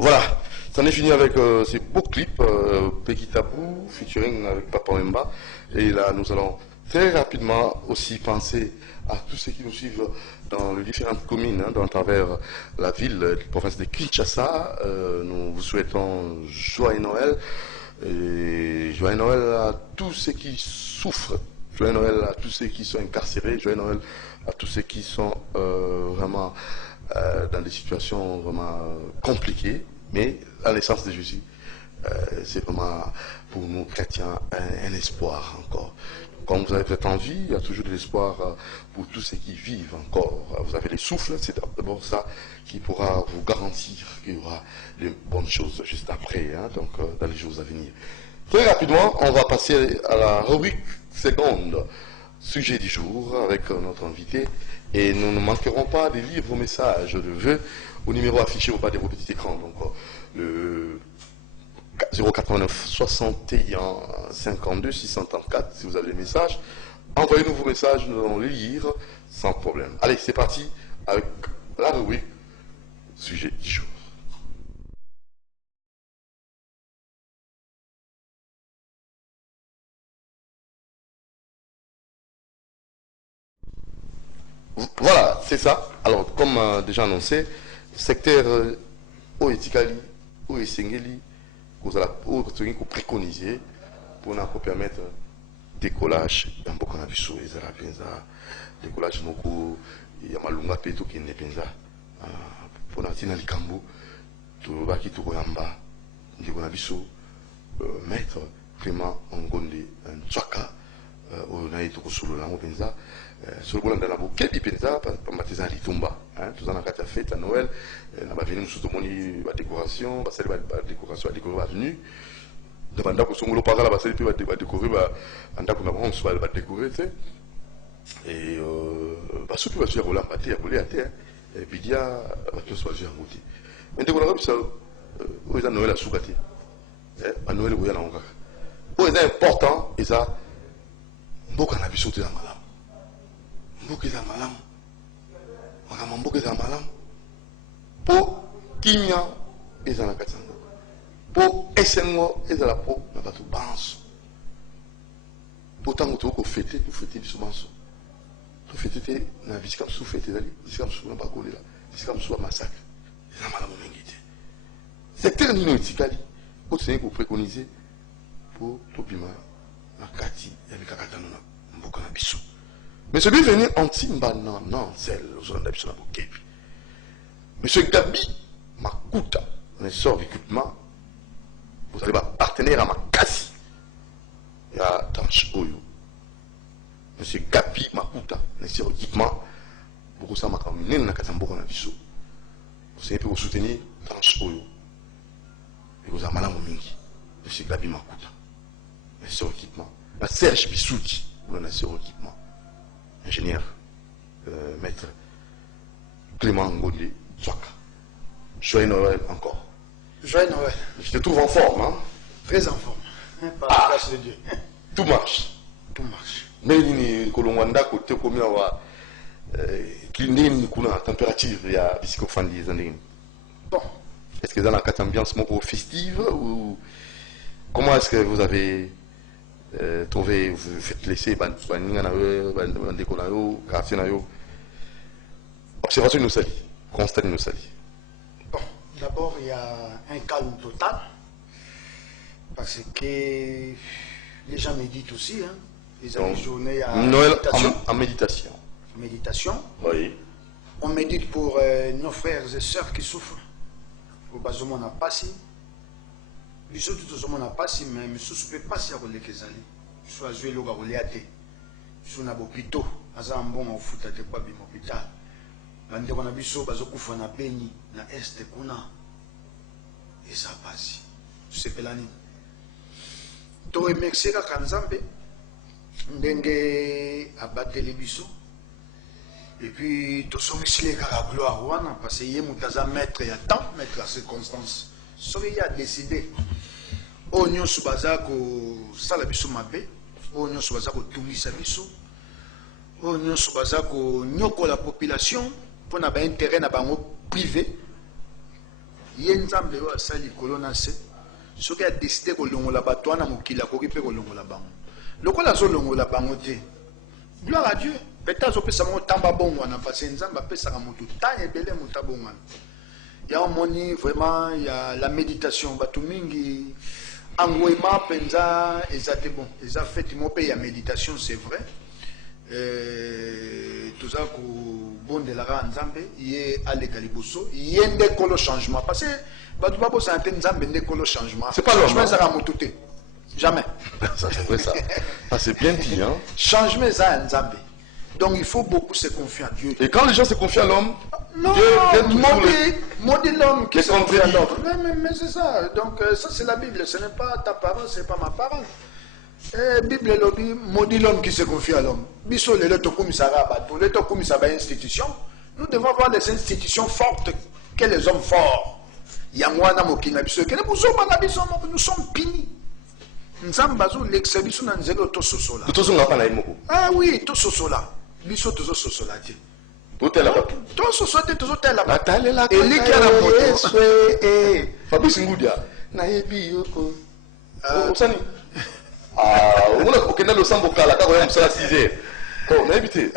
Voilà, c'en est fini avec ces beaux clips, Peggy Tabou, featuring avec Papa Wemba. Et là, nous allons très rapidement aussi penser à tous ceux qui nous suivent dans les différentes communes, dans travers la ville, la province de Kinshasa. Nous vous souhaitons joyeux Noël. Et joyeux Noël à tous ceux qui souffrent. Joyeux Noël à tous ceux qui sont incarcérés. Joyeux Noël à tous ceux qui sont vraiment dans des situations vraiment compliquées. Mais la naissance de Jésus, c'est vraiment pour nous chrétiens un espoir encore. Quand vous avez peut-être envie, il y a toujours de l'espoir pour tous ceux qui vivent encore. Vous avez les souffles, c'est d'abord ça qui pourra vous garantir qu'il y aura de bonnes choses juste après, hein, donc dans les jours à venir. Très rapidement, on va passer à la rubrique seconde, sujet du jour, avec notre invité. Et nous ne manquerons pas de lire vos messages de vœux au numéro affiché au bas de vos petits écrans. Donc, le 089 61 52 634, si vous avez des messages, envoyez-nous vos messages, nous allons les lire sans problème. Allez, c'est parti avec la rubrique sujet du jour. Voilà, c'est ça. Alors, comme déjà annoncé, secteur Oetikali, Oesengeli, vous allez préconiser pour nous permettre décollage dans beaucoup de choses, décollage moko ya malunga peto qui ne penza pour na tina likambo to baki to koyamba ndiko na biso maître Clément Ngonde Ntswaka on a été kusulu la penza sur le na bokebi penza pambatiza litumba hein tout ça kati ya fête à Noël na ba venir musuto moni ba décoration ba célébrer ba décoration ba venue demanda ko songolo pakala ba célébrer ba décorer ba anda ko na bon soit ba décorer tu sais et parce que vas-y à rouler à terre et puis il y a tu sois à monter mais dès qu'on a ça où est Noël à soukati à Noël où il y a la onga où est important et ça beaucoup na biso te la malam beaucoup za malam makama beaucoup za malam po kimia et ça na katsango po esengo et ça la po na batu banso pourtant tu ko fêter tu fêter biso banso fêter na visika sous fêter dali visika sous na bakolela visika sous massacre na malamu mingi te secteur nino etikali ko tsenye ko préconiser pour tobima na kati ya mikakatano na mboka na biso mais celui venu antimba non celle aux onda biso na bokebi monsieur Gabi Makuta ne sort recrutement vous allez ba partenaire à Makasi ya tranche oyo monsieur Gabi Makuta, c'est équipement pour ça m'a amené na katamboka na biso. Vous savez pour soutenir tranche oyo. Et vous avez malamu mingi. Monsieur Gabi Makuta. C'est équipement. La Serge Bisouki, on a équipement. Ingénieur maître Clément Ngonde Ntswaka. Joyeux Noël encore. Joyeux Noël. Je te trouve en forme, hein? Très en forme. Par la grâce de Dieu. Tout marche. Tout marche. Mais ni kolongwanda côté combien wa cleaning kuna température ya psychophanie zanding. Bon. Est-ce que dans la ambiance moko festive ou comment est-ce que vous avez trouvé vous faites laisser ban soigner na ban décoller yo quartier na yo observation nous sali constat nous sali. Bon, d'abord il y a un calme total parce que les gens méditent aussi hein. Les journées à Noël méditation. En méditation. Méditation. Oui. On médite pour nos frères et sœurs qui souffrent. Au bas de mon apasi. Les autres tout le monde a passé, mais je ne peux pas si on les kezali. Je suis joué le garoléate. Je suis un hôpital. Je un bon foot à quoi bien hôpital. Quand on a vu ça, bazo kufa na beni na est kuna. Et ça passe. Je sais pas l'année. To remercier la Kanzambe. Ndenge abateli biso et puis tout ça aussi la gloire wana parce que yé mutaza maître ya temps maître la circonstance so il a décidé onyo subaza ko sala biso mabe onyo subaza ko tumisa biso onyo subaza ko nyoko la population pour na ba intérêt na bango privé ye nzambe oyo asali likolo na se soki adeside kolongola bato wana mokili akoki mpe kolongola bango lokola azolongola bango te gloire à Dieu peut-être azopesa bango ntango abongwana parce nzambe apesaka moto ntango ebele moto abongwana ya omoni vraiment ya la méditation bato mingi engouement penza eza te bon eza fete mo mpe ya méditation c'est vrai toza kobondelaka nzambe ye aleka liboso ye nde kolo changement parce que bato babosana te nzambe nde kolo changement c'est pas changement ezaka motu te jamais ça c'est vrai ça c'est bien dit hein changement eza ya nzambe donc il faut beaucoup se confier à Dieu et quand les gens se confient à l'homme non maudit l'homme qui se confie à l'homme mais c'est ça donc ça c'est la Bible ce n'est pas ta parole c'est pas ma parole Bible lobby maudit l'homme qui se confie à l'homme biso lelo tokumisaka bato lelo tokumisaka institution nous devons avoir des institutions fortes que les hommes forts yango wana mokili na biso ekele bozoma na biso nous sommes punis nzambe azolekisa biso na nzela tososola tozonga pa na ye moko ah oui tososola biso tozososola te totela bato tososola te tozotela batalelaka elikia na moto Fabrice Ngudia nayebi yoko osani on a okenda losambo kala ka koya msala 6h nayebi te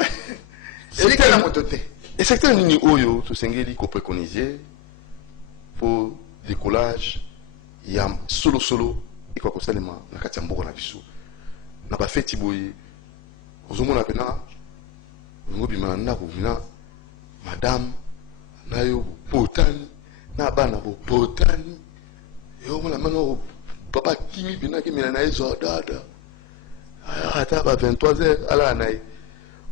elikia na moto te et secteur nini oyo tosengeli ko préconiser pour décollage ya solo ikwa kosalema na kati ya mboka na biso na bafeti boye ozomona pena ngobima ndako bina madame nayo botani na bana botani yo mona mano papa kimi bina kimina na ezo dada ata ba 23h ala nayi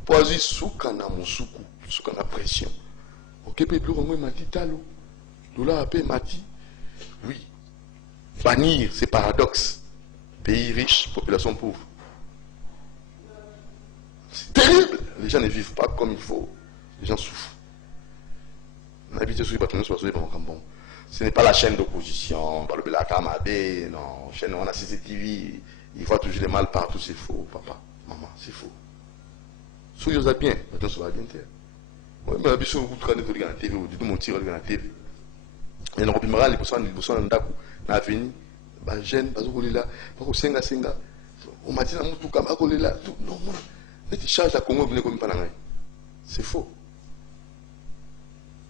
poazi suka na musuku suka na pression okepe plus ngwe mati talo dola pe mati oui bannir c'est paradoxe pays riche population pauvre c'est terrible les gens ne vivent pas comme il faut les gens souffrent ce n'est pas la chaîne d'opposition, par le Belakamabe, non, chaîne on a CCTV, il voit toujours le mal partout, c'est faux, papa, maman, c'est faux. Soyez bien, maintenant ça va bien. Moi, je suis en train de regarder la TV, je dis mon tir regarder la TV. Et on repimera les personnes, dans l'avenir, les jeunes, senga, on m'a dit, non, tu charges la Congo, c'est faux.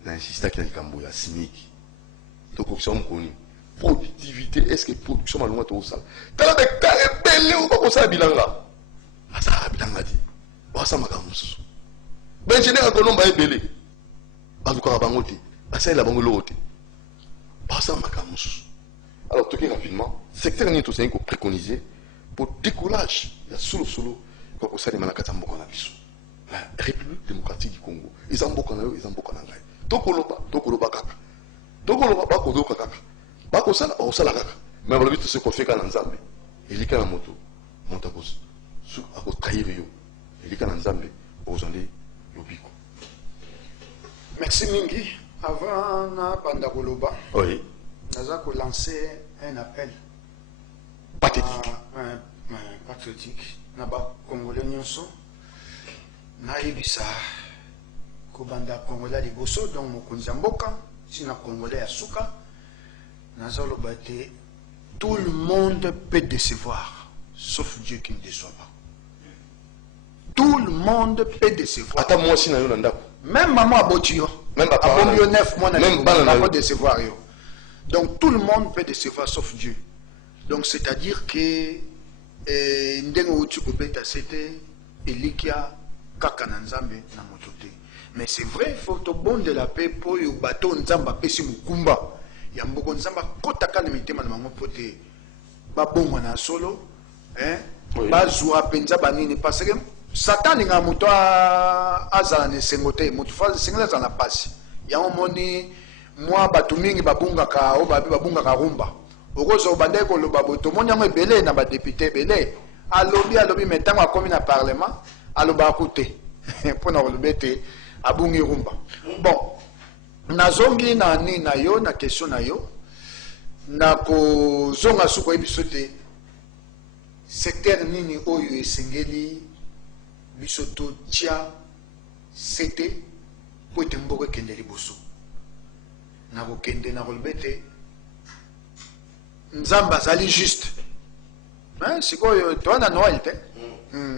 N'insiste qu'il y a des Cambouis à cynique. Donc, productivité, est-ce que production est loin de tout ça? Quand on est carré, on va comme ça, bilanga. Ça, bilanga dit. On ça, ma gamus. Ben, je n'ai pas de nom, bah, belé. En tout cas, bangote. Ça, il a bangolote. Pas ça, ma gamus. Alors, tout rapidement, secteur n'est tout ça qu'on préconisé pour décollage. Il y a solo, quand on s'est dit, la République démocratique du Congo. Ils ont beaucoup de tokoloba kaka tokoloba bakodoka kaka bakosala osala kaka mais balobi to se kofika na nzambe elika na moto akos su akotrahir yo elika na nzambe ozali lobiko. Merci mingi avant na banda koloba oui naza ko lancer un appel patriotique na ba congolais nyonso na yebisa kobanda congolais liboso donc mokonzi ya mboka sina congolais ya suka nazoloba te tout le monde peut décevoir sauf Dieu qui ne déçoit pas. Tout le monde peut décevoir. Ata moi si na yo ndako même maman aboti yo même papa abombi yo 9 mois na même bana pas décevoir yo. Donc tout le monde peut décevoir sauf Dieu. Donc c'est-à-dire que ndenge uti kobeta c'était elikia kaka na nzambe na moto te. Mais c'est vrai, il faut que bon de la paix pour le bateau nzamba pesi mukumba. Ya mboko nzamba kota kana mitema na mango pote ba bongo na solo, ba zwa penza banini parce que Satan nga muto azala ne sengote muto fa singela za na pasi. Ya omoni moi batu mingi babunga ka o babi babunga ka rumba. Okozo bandai ko loba boto monya mo ebele na ba député belé. Alobi metango akomi na parlement, aloba akute. Pona olobete abungi rumba. Bon, nazongi na ni na yo na question na yo na ko zonga suko ebiso te secteur nini oyo esengeli biso to tia c'était pour te mboko kende liboso. na kokende na koloba ete nzambe azali juste. Sikoyo toana Noël te.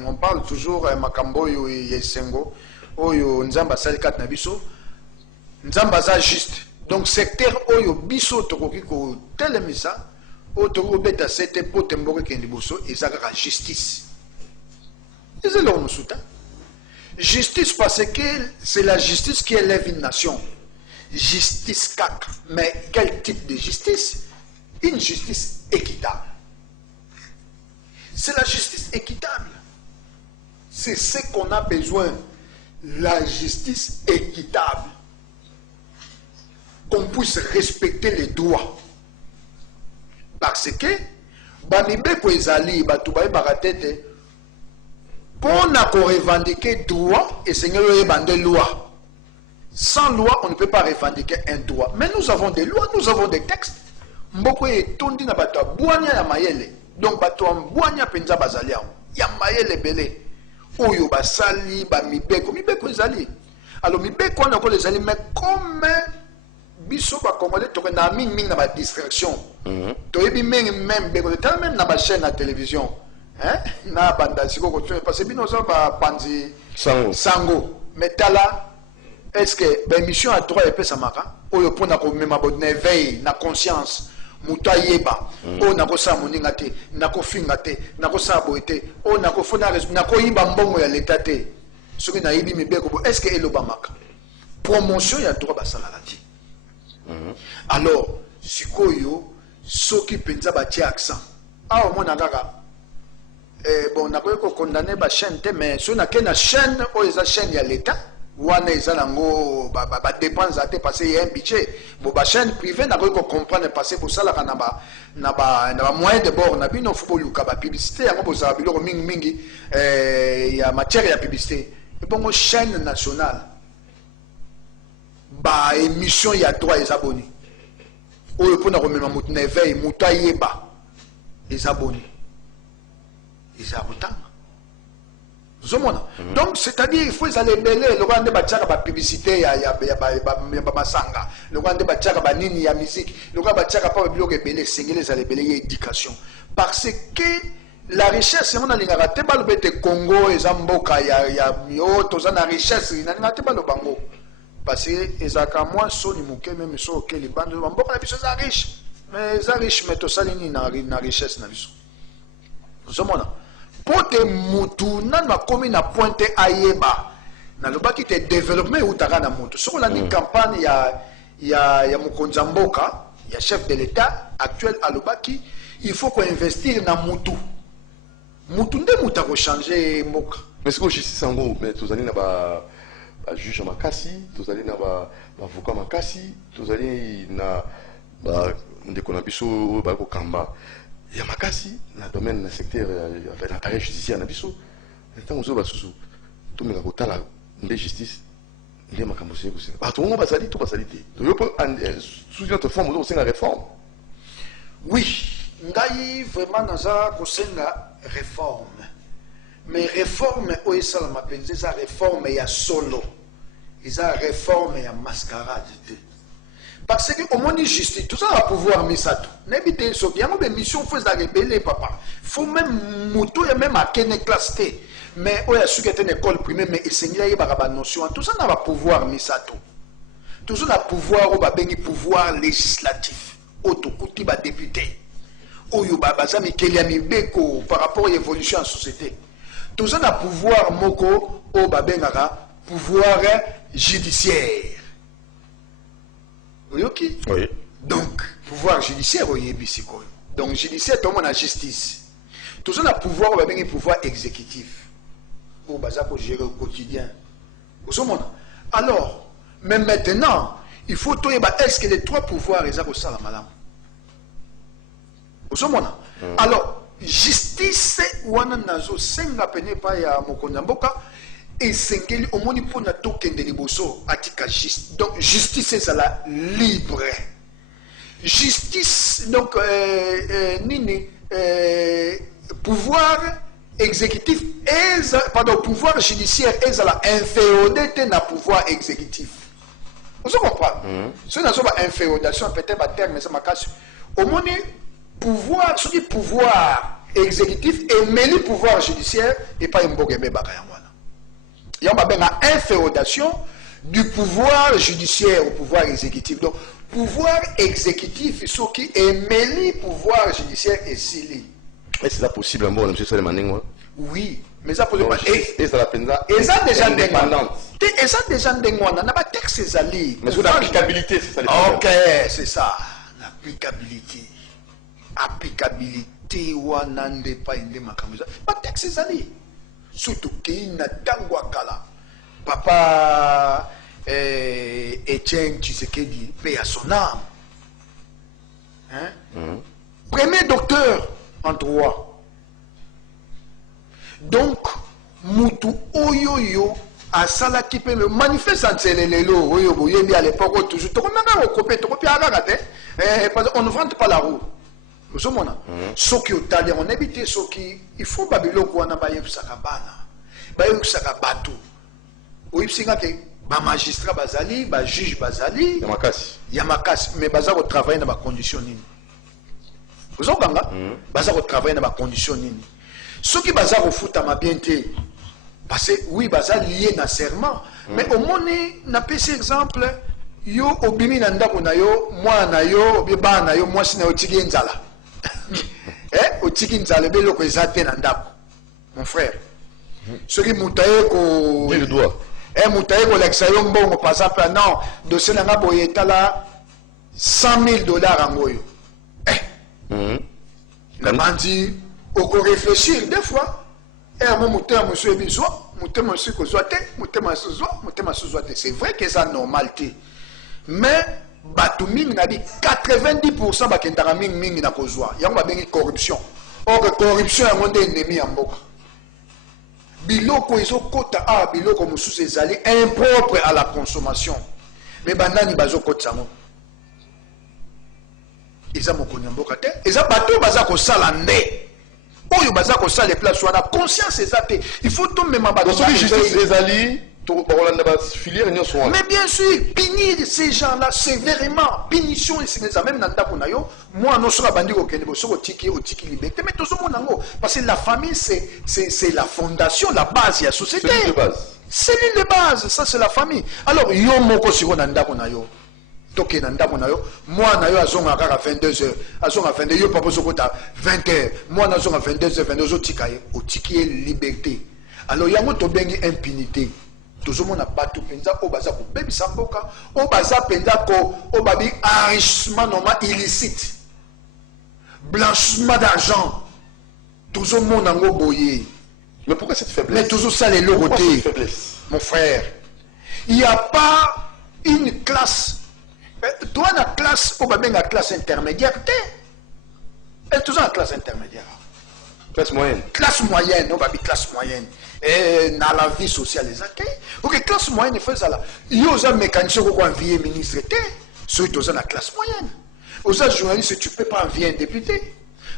On parle toujours makambo oyo ya esengo oyo nzambe asali kati na biso. Nzambe aza juste. Donc secteur oyo biso tokoki kotelemisa oyo tokoki kobeta sete po temboka ekende liboso eza kaka justice. Eza eloko mosusu te. Justice parce que c'est la justice qui élève une nation. Justice 4. Mais quel type de justice? Une justice équitable. C'est la justice équitable. C'est ce qu'on a besoin. La justice équitable. Qu'on puisse respecter les droits. Parce que, bamibeko ezali, batubaye baratete, pour na revendiquer droit, et Seigneur ebande loi. Sans loi, on ne peut pas revendiquer un droit. Mais nous avons des lois, nous avons des textes. Mboko etondi na bato abwanya ya mayele. Donc bato abwanya penza bazali ya mayele belé. Oyo basali ba mibeko ezali. Alors mibeko na ko ezali mais comme biso ba congolais to na mingi na ba distraction. To yebi même beko tellement même na ba chaîne na télévision. Na banda siko ko parce que bino so ba panzi sango. Mais tala est-ce que ba émission à 3 epes samaka oyo pona ko mema bo éveil na conscience. Muta yeba o nako sa moninga te nako finga te nako sa boete o nako fona nako yiba mbongo ya leta te soki na yibi mibeko bo est-ce que eloba maka promotion ya droit basala lati alors sikoyo soki penza ba tia accent awa mona kaka bon nako ko condamner ba chaîne te mais so na kena chaîne o eza chaîne ya leta wana eza nango ba dépense ate passer y a un budget bo ba chaîne privée na ko comprendre passer pour ça la na ba moyen de bord na bino faut luka ba publicité yango bo za biloko mingi ya matière ya publicité et bongo chaîne nationale ba émission ya droit les abonnés oyo pona ko mema mutu na éveil mutu ayeba les abonnés ils abonnent. Donc, c'est-à-dire, il faut aller belé, le roi de Bachaka, la publicité, il y a Masanga, le roi de Bachaka, la nini, la musique, le roi de Bachaka, pas le bloc belé, c'est les allez belé, éducation. Parce que la richesse, on a l'ingaraté, le bête Congo, et Zamboka, il y a la richesse, il n'y a pas le bango. Parce que les Akamwa sont les mouquets, même ceux qui les bandes de Bamboka, la richesse est riche. Mais les riches, mais tout ça, il y a une richesse. Nous sommes là. Pote mutu nana komi na pointe ayeba na lobaki te développement utaka na mutu soko la ni campagne ya mukonzamboka ya chef de l'état actuel à lobaki il faut qu'on investir na mutu nde muta ko changer mboka mais c'est quoi justice sango mais tozali na ba juge makasi tozali na ba avocat makasi tozali na ba ndeko na biso ba ko kamba ya makasi na domaine na secteur na carrière judiciaire na biso ntango zo basusu to meka kotala nde justice nde makambo se kusina bato ngo basali to basali te to yo sous notre forme de senga réforme oui ngai vraiment naza kosenga réforme mais réforme o esala mapenzi za réforme ya solo eza réforme ya mascarade te. Parce que au moins justice, tout ça va pouvoir misato. N'habitez so bien, mais mission faut ça rébeller papa. Faut même moto et même à quelle classe té. Mais on a su qu'être une école primaire mais enseigner y a notion. Tout ça va pouvoir misato. Tout ça va pouvoir au babengi pouvoir législatif. Autokouti ba député. Oyo baba ça mais keliami beko par rapport à l'évolution en société. Tout ça va pouvoir moko au babengara pouvoir judiciaire. Oui. Donc, pouvoir judiciaire, donc, judiciaire, tout le monde a justice. Tout ça, on a pouvoir, on a bien pouvoir exécutif. Pour gérer au quotidien. Alors, mais maintenant, il faut tout est-ce que les trois pouvoirs, ils ont ça la madame? Alors, justice, ou on a senga pene pa ya mokonyamboka, et sengeli au moni pour na token de liboso atika justice. Donc justice c'est la libre. Justice donc nini pouvoir exécutif pardon pouvoir judiciaire est la infériorité na pouvoir exécutif. Vous comprenez? Ce n'est pas inféodation, peut-être un terme, mais c'est ma casse. Au moins, pouvoir, ce qui est pouvoir exécutif et mêler pouvoir judiciaire et pas un bogé bakayangwana. Il y a une inféodation du pouvoir judiciaire au pouvoir exécutif. Donc, pouvoir exécutif, ce qui est mêlé pouvoir judiciaire et scellé. Est-ce que c'est possible, bon, M. Soleiman? Oui, mais ça pose pas. Et ça la peine là. Et ça déjà indépendante. Et ça déjà ndengwana, n'a pas texte ces alliés. Mais sur l'applicabilité, c'est ça les problèmes. Ok, c'est ça. L'applicabilité. Applicabilité wanande pa inde makamuza. Pas texte ces alliés. Surtout qu'il n'a tangwa kala. Papa Etienne Tshisekedi, paix à son âme. Hein? Premier docteur en droit. Donc, Moutou Oyoyo a salaki pe le manifeste antelelelo oyo boyebi à l'époque toujours to nanga okopé to kopia agate parce qu'on ne vante pas la roue. Vous comprenez? Ce qui est allé on évite ce qui il faut babilo ko na baye sakabana. Baye sakabatu. Oui singa ke ba magistrat bazali, ba juge bazali, Yamakasi mais baza ko travailler dans ba conditions nini. Vous comprenez? Baza ko travailler dans ba conditions nini. Ce qui baza ko futa ma bien té. Parce que oui, baza lié na serment. Mais au moins, na pesi exemple, yo obimi na ndako na yo, moi na yo, obiba na yo, moi sina otiki nzala. Otiki nzala be loko ezate na ndako. Mon frère. Ce qui moutaye ko Dis le doigt. Moutaye ko l'exa yo mbongo par exemple non, dossier na nga boye tala $100,000 angoyo. La bandi oko réfléchir des fois. C'est vrai que c'est la normalité. Mais, 90% de la corruption. Or, la corruption est un ennemi en boka. Biloko iso kota a biloko mususu ezali impropre à la consommation. Mais bandani bazo kota mo. Eza mokoni mboka te. Eza bato baza ko sala nde. Oyo baza ko sala les places wana conscience ezate. Il faut tomber ma bato. Donc justice les alliés to Rolanda bas filière nyo so. Mais bien sûr, punir ces gens-là sévèrement, punition et c'est même dans ndako na yo. Moi non sera bandi ko kende bo so tiki liberté mais tout le monde parce que la famille c'est la fondation, la base de la société. C'est l'île de base. C'est l'île de base, ça c'est la famille. Alors yo moko siko na ndako na yo. Toké na ndako na yo, moi na yo azonga kaka 22h, azonga 22h, yo papa sokota 20h, moi na zonga 22h, 22h tikaye, o tiki liberté. Alors yango to bengi impunité. Toujours na batu penza o baza ko bebi samboka, o baza penza ko o babi enrichissement normal illicite. Blanchiment d'argent. Toujours mon nango boye. Mais pourquoi cette faiblesse? Mais toujours ça les logotés. Mon frère, il n'y a pas une classe. Toi, la classe, on va bien la classe intermédiaire. Elle est toujours la classe intermédiaire. Classe moyenne. Classe moyenne, on va dire classe moyenne. Et dans la vie sociale, les accueils. Ok, classe moyenne, il faut ça là. Il y a un mécanicien qui va envier un ministre. Ceux qui sont la classe moyenne. Aux journalistes, tu ne peux pas envier un député.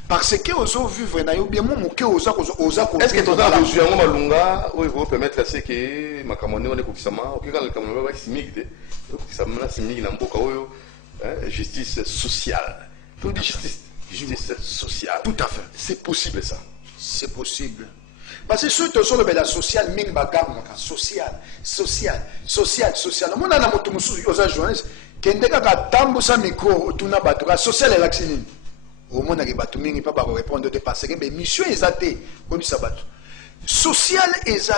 Parce que aux autres vivre na yo bien mon que aux autres est-ce que toi dans le yango malunga ou il faut permettre à ce que makamone on est kokisama ok quand le kamone va simigité donc ça mena simigi na mboka oyo justice sociale tout dit justice sociale tout à fait c'est possible ça c'est possible parce que surtout sur le la sociale ming bagam social mon na moto musu aux journalistes kende kaka tambusa micro tuna bato social et l'accès au monde a battu mingi pas répondre de parce que mission est comme ça battu social est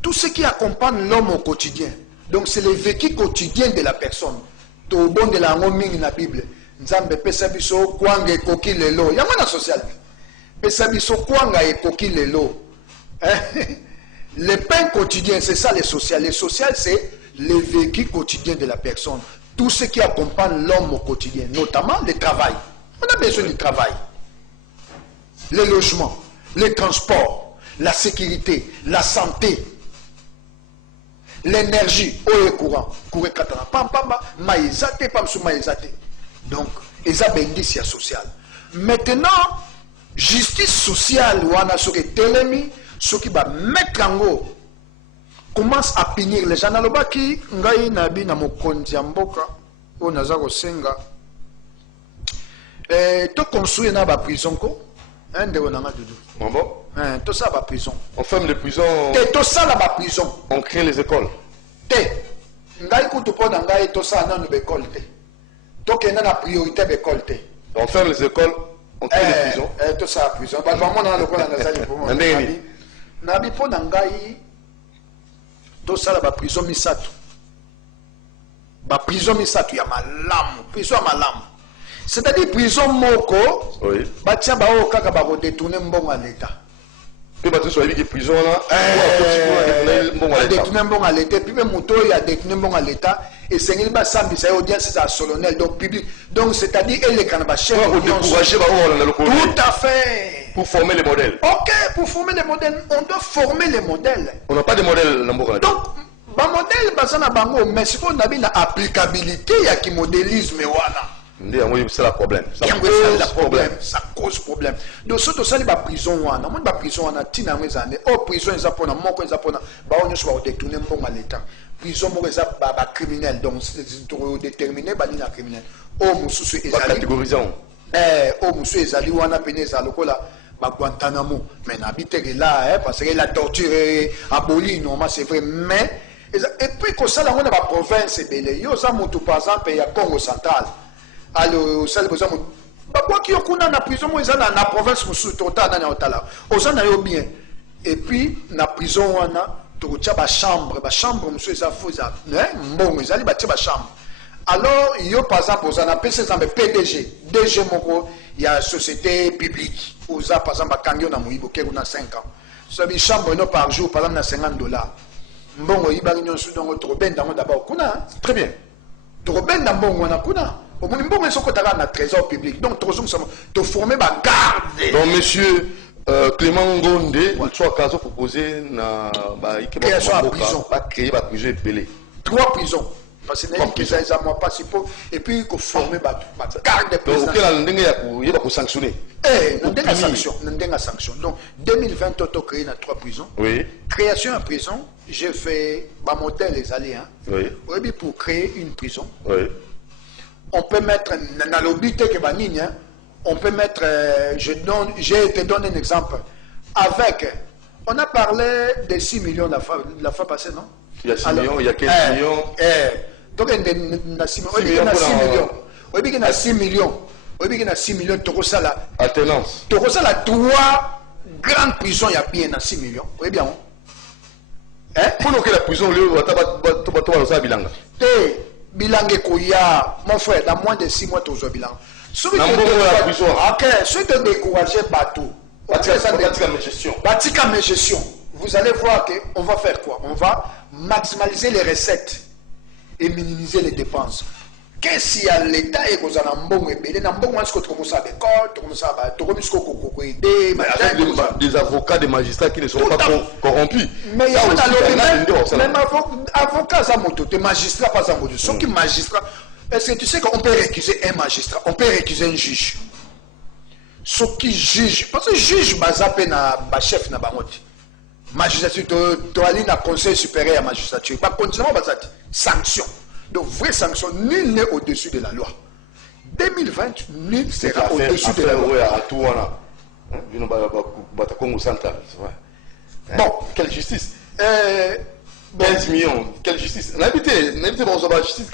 tout ce qui accompagne l'homme au quotidien donc c'est le vécu quotidien de la personne to bon de la mingi na Bible nzambe pesa biso kwanga ekoki lelo yango na social pesa biso kwanga ekoki lelo le pain quotidien c'est ça le social c'est le vécu quotidien de la personne tout ce qui accompagne l'homme au quotidien notamment le travail. On a besoin du travail, le logement, le transport, la sécurité, la santé, l'énergie, eau et courant. Donc, ils ont un indice social. Maintenant, justice sociale, on a ce qui est télémi, ce qui va mettre en haut commence à punir les gens. Nalobaki ngai nabi na mokonzi ya mboka o naza kosenga to construire na ba prison ko ndeko nanga dudu. Ah bon? To ça ba prison. On ferme les prisons. To ça la ba prison. On crée les écoles. Ngai kutu po na ngai to ça na no école te. To kena na priorité be école te. On ferme les écoles, on crée les prisons. To ça prison. Ba vraiment na lokola na zali pour moi. Nabi po na ngai to ça la ba prison misato. Ba prison misato ya malamu, prison ya malamu. C'est-à-dire prison moko, oui. Batia bao kaka ba détourner mbongo à l'état. Puis bateau soit dit prison là, détourner mbongo à l'état, puis même moto il a détourné mbongo à l'état et c'est il ba sambi ça audience c'est solennel donc public. Donc c'est-à-dire elle les canaba chef pour décourager tout à fait. Pour former les modèles. OK, pour former les modèles, on doit former les modèles. On n'a pas de modèle dans Mboka. Donc ba modèle basana bango mais si on a bien applicabilité ya qui modélisme wana. C'est le problème. Ça cause problème. Donc, surtout ça, il y a prison. Il y a prison. Il y a prison. Il y a prison. Détourner à l'état. Prison, il y a criminel. Donc, c'est déterminé par les criminels. Oh, monsieur, c'est catégorisant. Monsieur, c'est ali wana peneza lokola ba Guantanamo. Mais n'habite là parce que la torture est abolie normalement c'est vrai mais et puis que ça là on a la province belé. Yo ça monte par exemple il y a Congo central. Alors, ça, par exemple, quoi qu'il y ait na prison, moi, dans la province, je total dans la aux en a bien. Et puis, na prison, on a tout la chambre, monsieur, ça faut ça. Bon, ils allaient bâtir la chambre. Alors, il y a par exemple, on appelle ça PDG. DG, il y a société publique. On a par exemple, Kangyo na Moïbo, qui a 5 ans. Ça veut chambre par jour, par exemple, $50. Bon, il y a une chose dans votre ben d'abord. Très bien. Trop ben d'abord, on a kuna. Au moins, bon, ils ont un trésor public. Donc, tu former ma garde. Donc, monsieur Clément Gonde, tu as proposé création à prison. Créer la prison épelée. 3 prisons. Parce que les gens pas si peu. Et puis, il faut former ma garde de prison. Donc, il va sanctionner. Sanction. Donc, 2020, tu as créé 3 prisons. Oui. Création à prison, j'ai fait ma modèle les alliés. Oui. Oui, pour créer une prison. Oui. On peut mettre on peut mettre je te donne un exemple avec on a parlé de 6 millions la fois passée non il y a 6 millions il y a 15 millions donc il y a 6 millions il y a 6 millions il y a 6 millions tu ça là alternance tu ça là 3 grandes prisons il y a bien 6 millions oui bien pour que la prison le ça bilanga bilangue koya mon frère dans moins de 6 mois tu as bilan ceux qui te découragent partout Batika mes gestion vous allez voir qu'on va faire quoi on va maximaliser les recettes et minimiser les dépenses qu'est-ce qu'il y a l'état et qu'on a un bon ébélé un bon moment tu commences à l'école tu commences à des avocats des magistrats qui ne sont pas corrompus mais il y a même avocat ça moto des magistrats pas ça moto ceux qui magistrats est-ce que tu sais qu'on peut récuser un magistrat on peut récuser un juge ceux qui jugent parce que juge bazapé na ba chef na bangoti magistrature to ali na conseil supérieur à magistrature pas continuellement bazati sanction donc vraie sanction nul n'est au-dessus de la loi 2020 nul sera au-dessus de la loi à tout voilà Congo central bon quelle justice 15 millions quelle justice n'habitez bon ça justice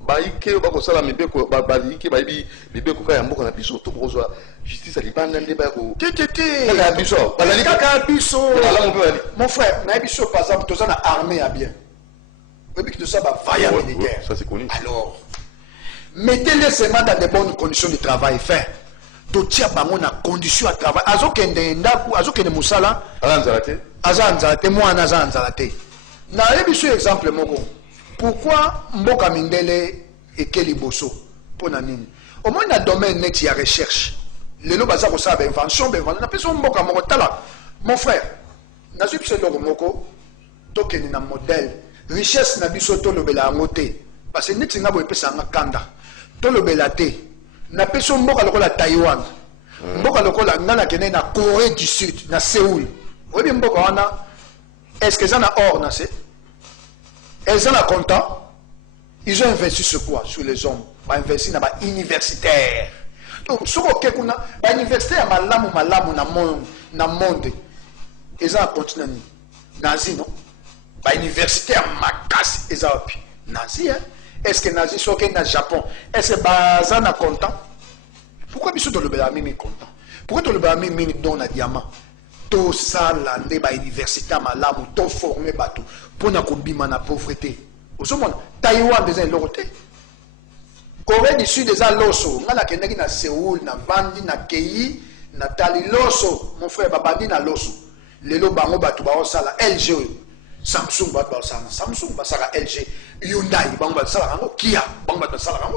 baike bakosala mibeko baliki bayibi mibeko ka ya mboka na biso to bozwa justice alibanda ndeba ko kaka biso balali kaka biso mon frère na biso par exemple tous na armée à bien oui que tout ça va vaillant militaire ça c'est connu alors mettez-les seulement dans de bonnes conditions de travail fait to tia bango na condition à travail azokende ndaku azokende musala azanzalate mwana azanzalate na biso exemple moko pourquoi Mboka Mindele et Kelly Bosso pour nanini au moins dans le domaine net il y a recherche les lots baza ko ça invention on appelle ça Mboka moko tala mon frère na zup se logo moko tokeni na modèle richesse na biso to lobela ngote parce que net ngabo epesa nga kanda to lobela te na peso mboka lokola Taïwan mboka lokola ngana kene na Corée du Sud na Séoul oui mboka wana Est-ce qu'ils en ont or, Nassé? Ils en ont content? Ils ont investi sur quoi? Sur les hommes. Ils ont investi dans les universitaires. Donc, ce qu'on a, les universitaires, dans le monde, ils ont continué. Nazi, non? Les universitaires, ils ont Nazi, hein? Est-ce que les nazis sont dans le Japon? Est-ce que les gens sont contents? Pourquoi ils sont dans le Bélamimi content? Pourquoi dans le Bélamimi donne un diamant? Tout ça, l'université, malamu, tout formé, pour ne pas la pauvreté. Vous savez, Taïwan, des l'autre. Corée du Sud, des loso. On a na Séoul, na Bandi, na Kei, na Tali loso. Mon frère, Babandi, na loso. Les lots, bango, batu, bao, sala, LG. Samsung, batu, sala, Samsung, sala, LG. Hyundai, bango, batu, sala, Kia, bango, batu, sala,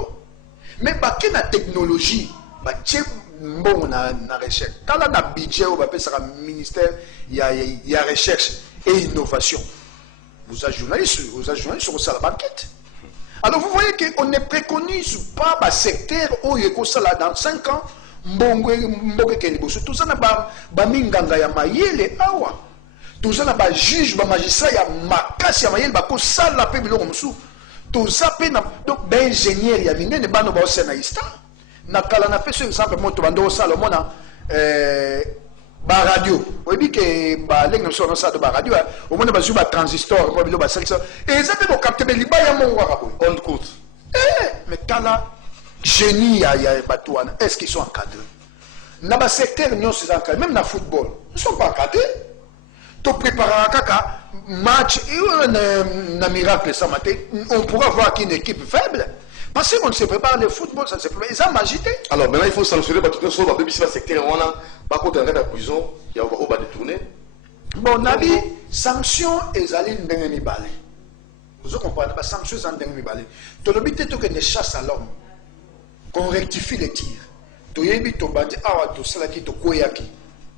mais bah, quelle technologie, bah, bon, na recherche. Quand on a un budget, on va appeler ça un ministère, il y a recherche et innovation. Vous êtes journaliste, sur la banquette. Alors vous voyez qu'on ne préconise pas le secteur où il y a dans 5 ans, tout ça n'a pas minganga ya mayele awa. Tout ça n'a pas juge, magistrat ya makasi ya mayele, ba ko sala pe biloko musu. Tout ça pe na donc ben ingénieur ya minene bano ba sénaïsta. Na kala na fait exemple moto bando sala mona ba radio. Oui bi que ba leng na so na sa de ba radio, au moins ba ju ba transistor, ba bilo ba section. Et ça peut capter be liba ya mo wa ko. On coûte. Mais kala génie ya batouana, est-ce qu'ils sont encadrés? Dans le secteur, nous sommes encadrés, même dans le football, nous ne sommes pas encadrés. Tu prépares un match, un miracle ça matin, on pourra voir qu'une équipe faible. Parce qu'on se prépare le football, ça se prépare. Ils ont magité. Alors maintenant, il faut sanctionner parce que sur le secteur, on a pas contre la prison, il y a au bas détourné. Bon, Nabi, sanction et Zaline Dengemi Balé. Vous comprenez pas, sanction et Dengemi Balé. Tu as l'objet que ne chasse à l'homme. Qu'on rectifie les tirs. Tu as dit to bandi awa to salaki to koyaki.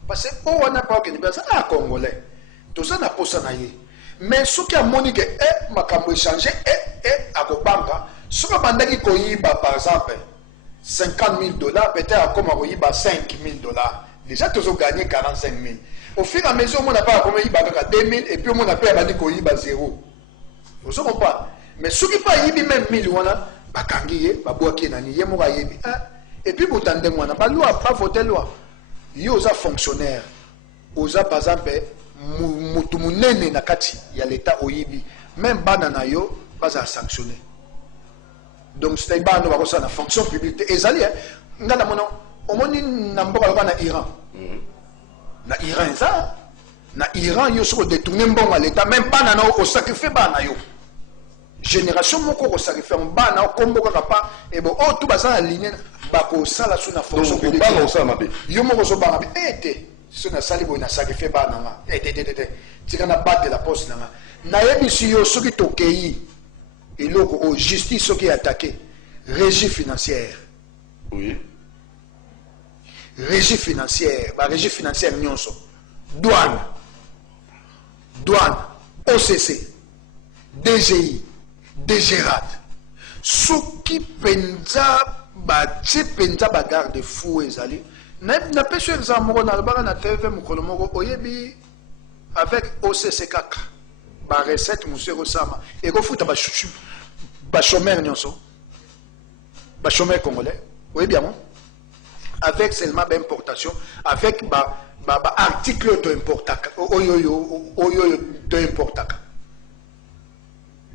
Parce que on n'a pas que ni basa a congolais. Tout ça n'a pas ça naïe. Mais ce qui a monique makambo échangé akobanga. Ce que bandaki koyiba par exemple $50,000, peut-être comme koyiba $5,000. Déjà tu as gagné 45,000. Au fur et à mesure on n'a pas comme koyiba 2,000 et puis on a pas bandaki koyiba 0. Vous comprenez pas? Mais ce qui pas yibi même 1,000 wana bakangiye babwaki nani ye moka yebi. Et puis, vous tendez moi, la loi, pas voter loi. Il y a fonctionnaire. Oza, par exemple, Moutumunene Nakati, il y a l'État Oyibi. Même Banana yo, pas à sanctionner. Donc, c'est pas la fonction publique. Et ça, on a Iran. Na Iran, ça. Na Iran, yo sont détournés bon à l'État. Même Banana au sacrifice Banana yo. Génération moko ko sacrifier Banana kombo kapa et bon oh tout bazan aligné. Bako sala sous la fonction publique. Donc, on va yo moko zo banga ete sur na sali bo na sacrifier ba nanga ete tika na battre la poste nanga na yebi si yo soki tokei et loko o justice soki attaqué régie financière. Oui. Régie financière, ba régie financière nyonso. Douane, OCC, DGI, DGRAD. Soki penza batie penza bagarde fou ezali na pêche exemple na ba na TV mukolo moko oyebi avec OCC4 ba recette monsieur Rosama et ko futa ba chômeur nyonso ba chômeur congolais oyebi bien avec seulement d'importation avec ba article de importaka oyo de importaka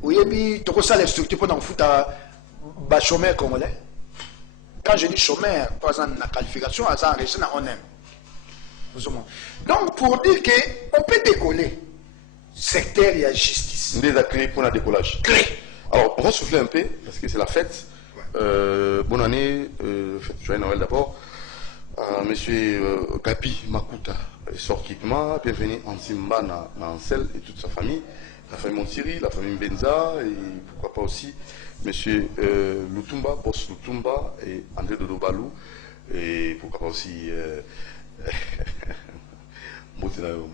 oyebi to ko sala structure pour na futa ba chômeur congolais. Quand je dis chômeur, par exemple, la qualification, à ça, on aime. Donc, pour dire qu'on peut décoller, secteur, il y a justice. Il y a des clés pour le décollage. Clé. Alors, on va souffler un peu, parce que c'est la fête. Ouais. Bonne année, fête joyeux Noël d'abord. Monsieur Kapi Makuta, Sorkikma, bienvenue en Simba, dans Ansel et toute sa famille. La famille Montiri, la famille Benza, et pourquoi pas aussi Monsieur Lutumba, Boss Lutumba et André Dodobalou, et pourquoi pas aussi Motinayo,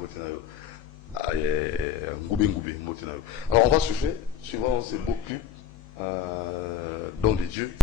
Ngoube, Motinayo. Alors on va souffler, suivant ces beaux clips, Don de Dieu.